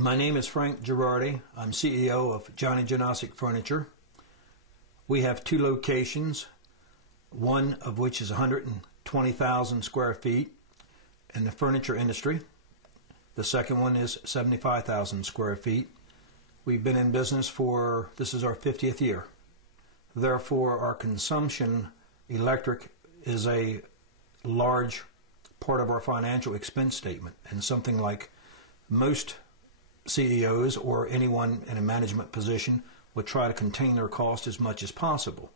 My name is Frank Girardi. I'm CEO of Janosik Furniture. We have two locations, one of which is 120,000 square feet in the furniture industry. The second one is 75,000 square feet. We've been in business this is our 50th year. Therefore, our consumption, electric, is a large part of our financial expense statement, and something like most CEOs or anyone in a management position would try to contain their cost as much as possible.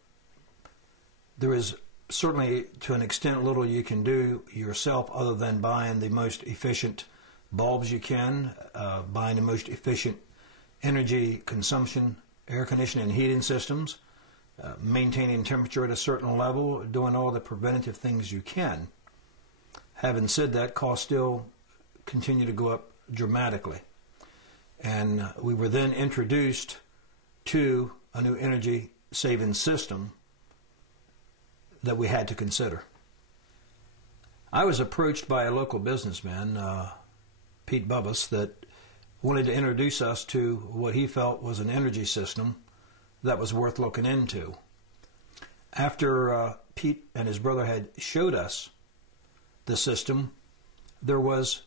There is certainly, to an extent, little you can do yourself other than buying the most efficient bulbs you can, buying the most efficient energy consumption, air conditioning and heating systems, maintaining temperature at a certain level, doing all the preventative things you can. Having said that, costs still continue to go up dramatically. And we were then introduced to a new energy saving system that we had to consider. I was approached by a local businessman, Pete Bubbas, that wanted to introduce us to what he felt was an energy system that was worth looking into. After Pete and his brother had showed us the system, there was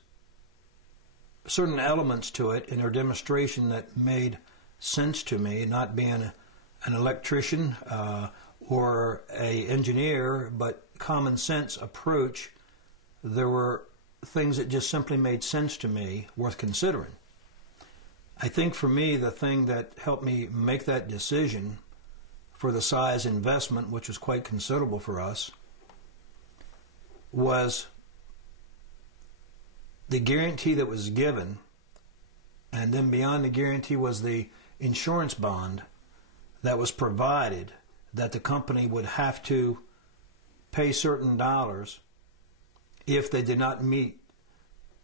certain elements to it in their demonstration that made sense to me, not being an electrician or an engineer, but common sense approach. There were things that just simply made sense to me, worth considering. I think for me, the thing that helped me make that decision for the size investment, which was quite considerable for us, was the guarantee that was given, and then beyond the guarantee was the insurance bond that was provided, that the company would have to pay certain dollars if they did not meet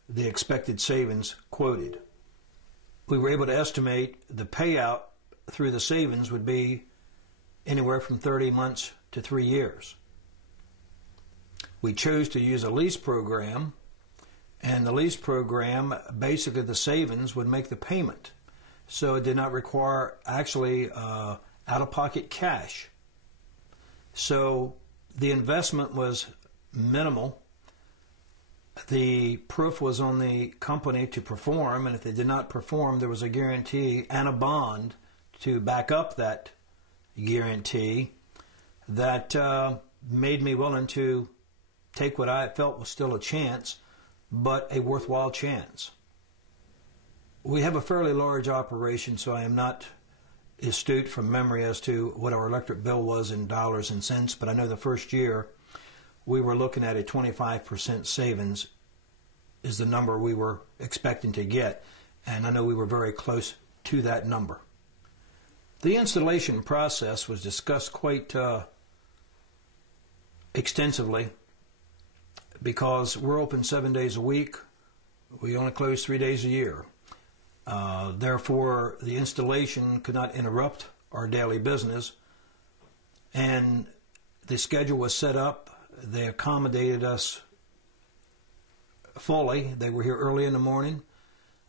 the expected savings quoted. We were able to estimate the payout through the savings would be anywhere from 30 months to 3 years. We chose to use a lease program, and the lease program, basically the savings would make the payment. So it did not require actually out-of-pocket cash. So the investment was minimal. The proof was on the company to perform, and if they did not perform, there was a guarantee and a bond to back up that guarantee that made me willing to take what I felt was still a chance, but a worthwhile chance. We have a fairly large operation, so I am not astute from memory as to what our electric bill was in dollars and cents, but I know the first year we were looking at a 25% savings is the number we were expecting to get, and I know we were very close to that number. The installation process was discussed quite extensively, because we're open 7 days a week. We only close 3 days a year. Therefore, the installation could not interrupt our daily business, and the schedule was set up. They accommodated us fully. They were here early in the morning.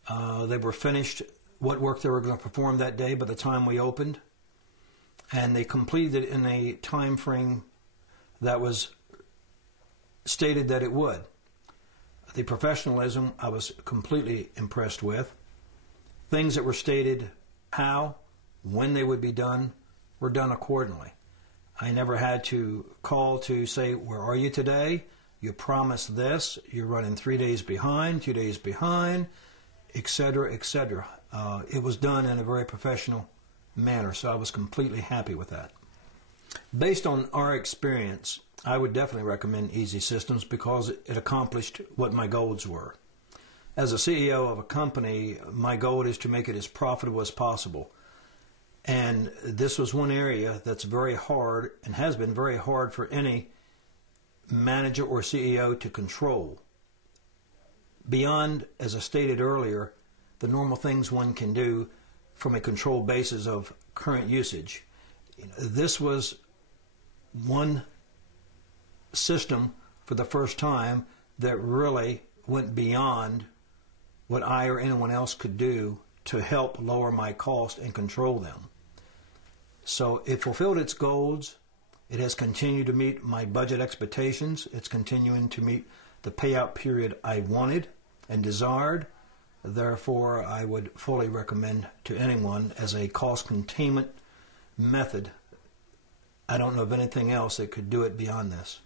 They were finished what work they were going to perform that day by the time we opened, and they completed it in a time frame that was stated that it would. The professionalism I was completely impressed with. Things that were stated how, when they would be done, were done accordingly. I never had to call to say, where are you today? You promised this. You're running 3 days behind, 2 days behind, etc., etc. It was done in a very professional manner, so I was completely happy with that. Based on our experience, I would definitely recommend EASI Systems because it accomplished what my goals were. As a CEO of a company, my goal is to make it as profitable as possible. And this was one area that's very hard and has been very hard for any manager or CEO to control. Beyond, as I stated earlier, the normal things one can do from a controlled basis of current usage. This was one system for the first time that really went beyond what I or anyone else could do to help lower my cost and control them. So it fulfilled its goals. It has continued to meet my budget expectations. It's continuing to meet the payout period I wanted and desired. Therefore, I would fully recommend to anyone as a cost containment method. I don't know of anything else that could do it beyond this.